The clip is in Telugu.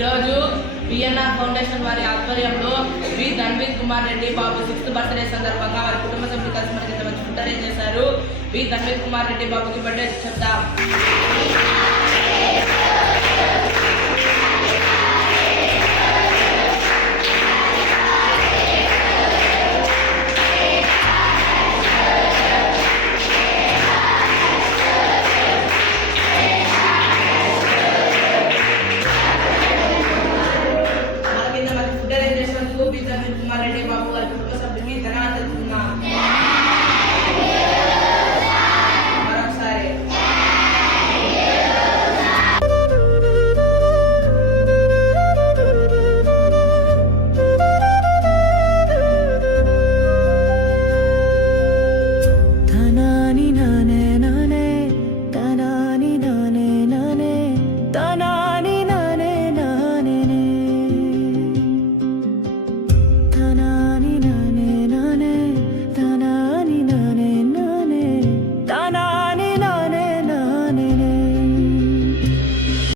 ఈరోజు పిఎన్ఆర్ ఫౌండేషన్ వారి ఆధ్వర్యంలో వి ధన్వీర్ కుమార్ రెడ్డి బాబు 6th బర్త్డే సందర్భంగా వారి కుటుంబ సభ్యులు కలిసి మనకి మంచి ఫుడ్ చేశారు. వి ధన్వీర్ కుమార్ రెడ్డి బాబుకి బర్త్డే చెప్తాం.